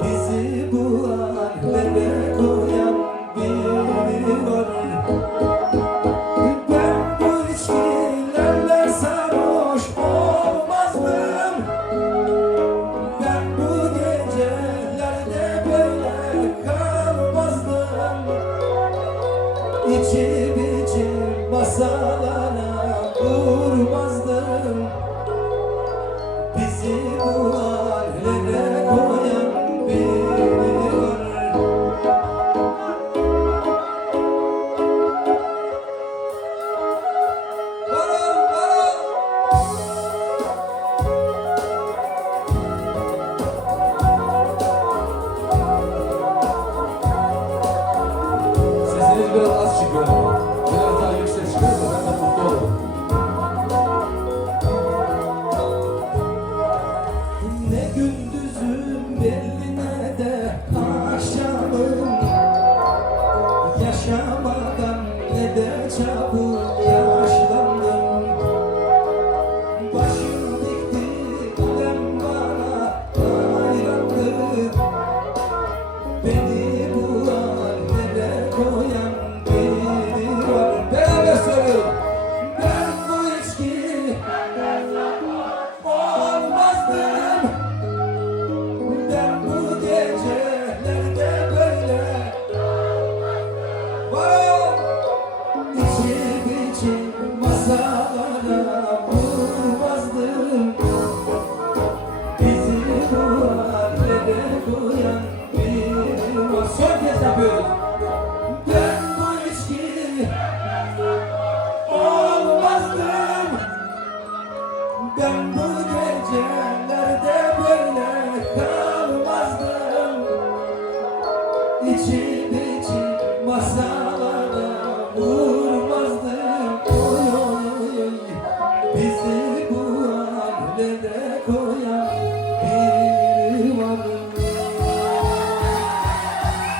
Bizi bu hallere koyan ben bu içkilerle sarhoş olmazdım. Ben bu gecelerde böyle kalmazdım. İçip içip masalara vurmazdım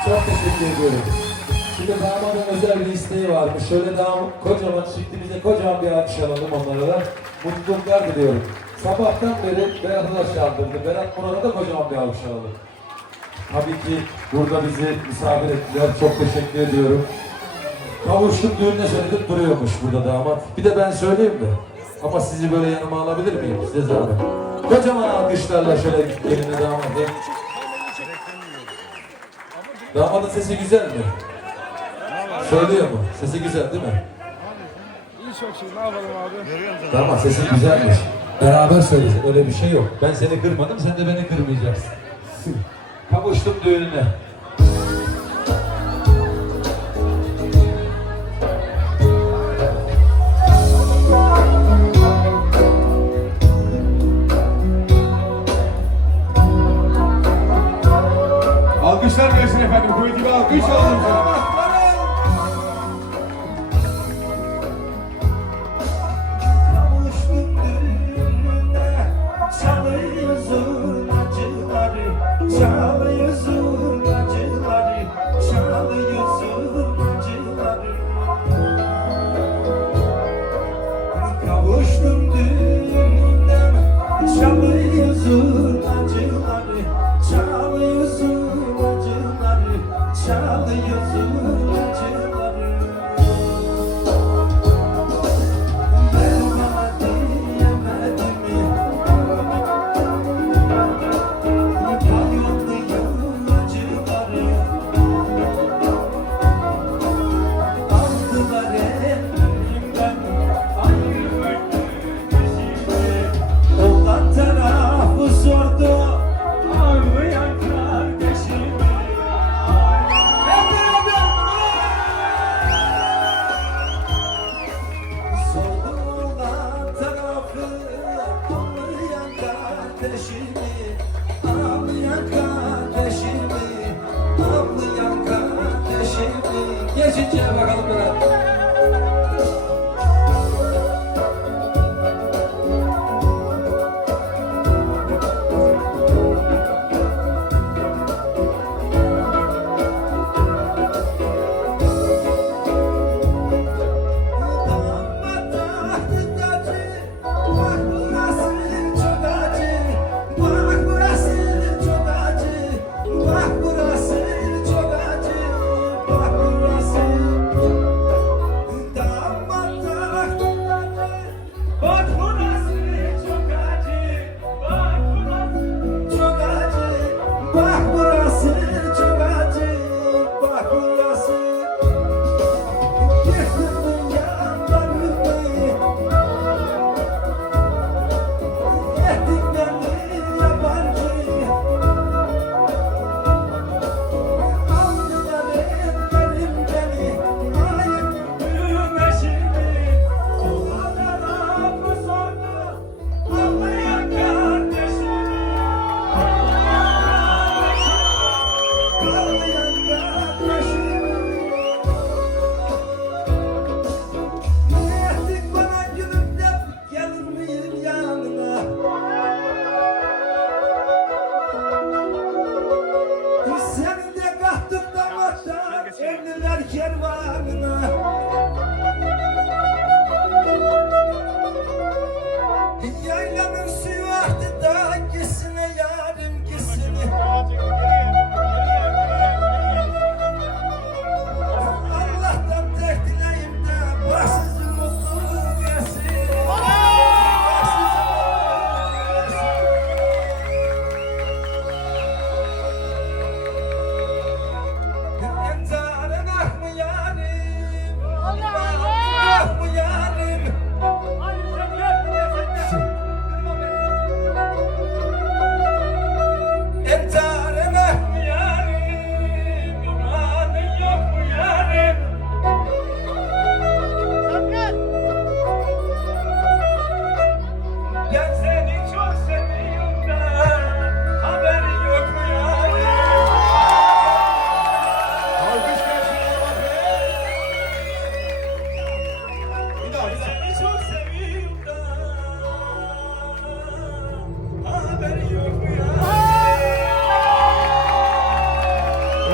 Çok teşekkür ediyorum. Şimdi damadın özel bir isteği varmış. Şöyle dam kocaman çiftimize kocaman bir alkış alalım onlara da. Mutluluklar diliyorum. Sabahtan beri Berat'a çaldırdı. Berat Murat'a da kocaman bir alkış alalım. Tabii ki burada bizi misafir ettiler. Çok teşekkür ediyorum. Kavuştum düğününe söyledik duruyormuş burada damat. Bir de ben söyleyeyim mi? Ama sizi böyle yanıma alabilir miyim? Size zahmet. Kocaman alkışlarla şöyle gelini damatı. Damadın sesi güzel mi? Söylüyor mu? Sesi güzel değil mi? İyi çok şey ne yapalım abi? Damat sesi güzelmiş. Beraber söyleyeceğiz. Öyle bir şey yok. Ben seni kırmadım, sen de beni kırmayacaksın. Kavuştum düğününe.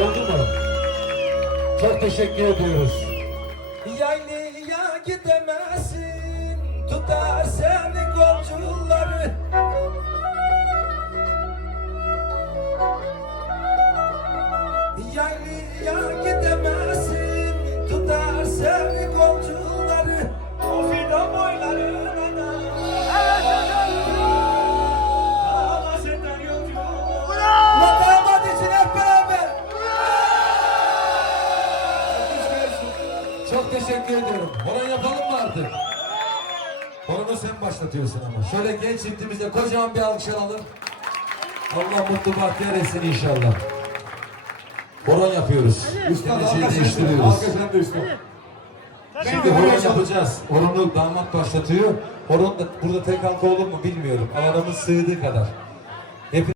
Oldu mu? Çok teşekkür ediyoruz. Yaylıya gidemezsin Tutar seni golcuları Sen başlatıyorsun ama. Şöyle genç çiftimize kocaman bir alkış alalım. Allah mutlu bahtiyar etsin inşallah. Horon yapıyoruz. Geleceği alkış değiştiriyoruz. Sende üstad. Şimdi horon yapacağız. Horonu damat başlatıyor. Horon da burada tek halka olur mu bilmiyorum. Alanımız sığdığı kadar.